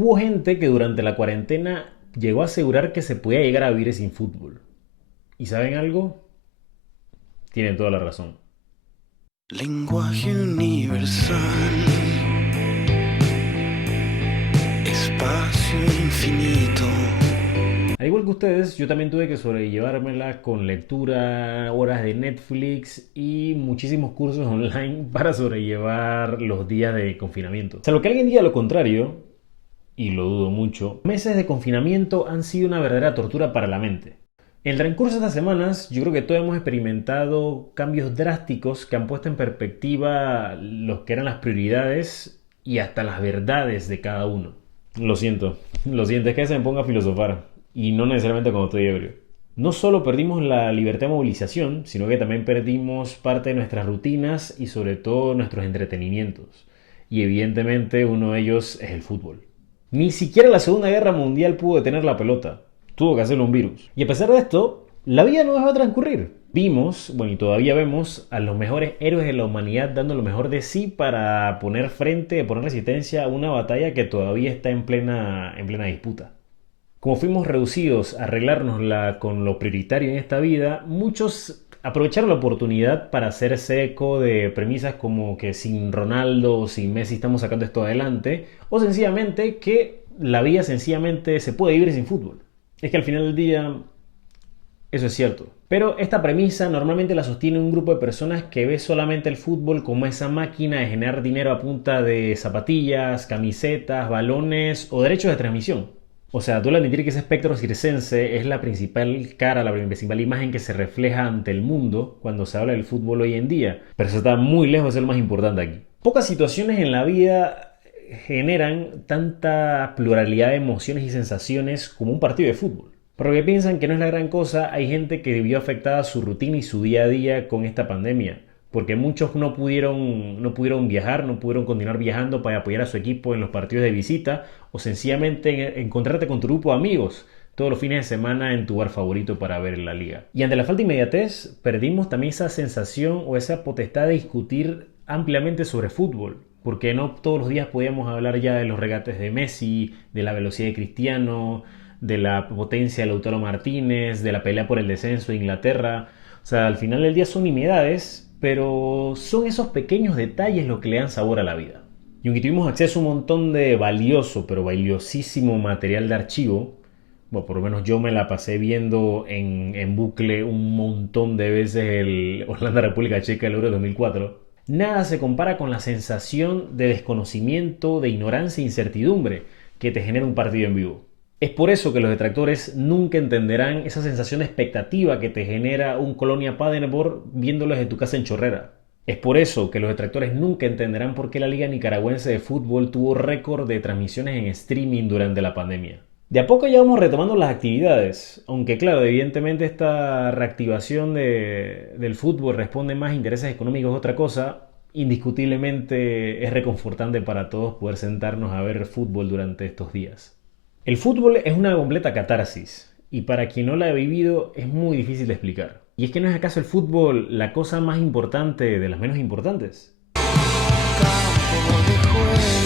Hubo gente que durante la cuarentena llegó a asegurar que se podía llegar a vivir sin fútbol. ¿Y saben algo? Tienen toda la razón. Lenguaje universal, espacio infinito. Al igual que ustedes, yo también tuve que sobrellevármela con lectura, horas de Netflix y muchísimos cursos online para sobrellevar los días de confinamiento. O sea, lo que alguien diga lo contrario, y lo dudo mucho, meses de confinamiento han sido una verdadera tortura para la mente. En el transcurso de estas semanas, yo creo que todos hemos experimentado cambios drásticos que han puesto en perspectiva los que eran las prioridades y hasta las verdades de cada uno. Lo siento, es que se me ponga a filosofar, y no necesariamente cuando estoy ebrio. No solo perdimos la libertad de movilización, sino que también perdimos parte de nuestras rutinas y sobre todo nuestros entretenimientos. Y evidentemente uno de ellos es el fútbol. Ni siquiera la Segunda Guerra Mundial pudo detener la pelota. Tuvo que hacerlo un virus. Y a pesar de esto, la vida no dejó de transcurrir. Vimos, bueno, y todavía vemos a los mejores héroes de la humanidad dando lo mejor de sí para poner resistencia a una batalla que todavía está en plena disputa. Como fuimos reducidos a arreglárnosla con lo prioritario en esta vida, muchos aprovecharon la oportunidad para hacerse eco de premisas como que sin Ronaldo o sin Messi estamos sacando esto adelante, o sencillamente que la vida sencillamente se puede vivir sin fútbol. Es que al final del día eso es cierto. Pero esta premisa normalmente la sostiene un grupo de personas que ve solamente el fútbol como esa máquina de generar dinero a punta de zapatillas, camisetas, balones o derechos de transmisión. O sea, duele admitir que ese espectro circense es la principal cara, la principal imagen que se refleja ante el mundo cuando se habla del fútbol hoy en día. Pero eso está muy lejos de ser lo más importante aquí. Pocas situaciones en la vida generan tanta pluralidad de emociones y sensaciones como un partido de fútbol. Por lo que piensan que no es la gran cosa, hay gente que vio afectada su rutina y su día a día con esta pandemia, porque muchos no pudieron viajar, no pudieron continuar viajando para apoyar a su equipo en los partidos de visita o sencillamente encontrarte con tu grupo de amigos todos los fines de semana en tu bar favorito para ver la liga. Y ante la falta de inmediatez, perdimos también esa sensación o esa potestad de discutir ampliamente sobre fútbol, porque no todos los días podíamos hablar ya de los regates de Messi, de la velocidad de Cristiano, de la potencia de Lautaro Martínez, de la pelea por el descenso de Inglaterra. O sea, al final del día son nimiedades, pero son esos pequeños detalles lo que le dan sabor a la vida. Y aunque tuvimos acceso a un montón de valioso, pero valiosísimo material de archivo, bueno, por lo menos yo me la pasé viendo en bucle un montón de veces el Holanda-República Checa del Euro 2004, nada se compara con la sensación de desconocimiento, de ignorancia e incertidumbre que te genera un partido en vivo. Es por eso que los detractores nunca entenderán esa sensación de expectativa que te genera un Colonia Paderborn viéndolo desde tu casa en Chorrera. Es por eso que los detractores nunca entenderán por qué la Liga Nicaragüense de Fútbol tuvo récord de transmisiones en streaming durante la pandemia. De a poco ya vamos retomando las actividades, aunque claro, evidentemente esta reactivación del fútbol responde más a intereses económicos que otra cosa. Indiscutiblemente es reconfortante para todos poder sentarnos a ver fútbol durante estos días. El fútbol es una completa catarsis y para quien no la ha vivido es muy difícil de explicar. ¿Y es que no es acaso el fútbol la cosa más importante de las menos importantes? Campo de juego.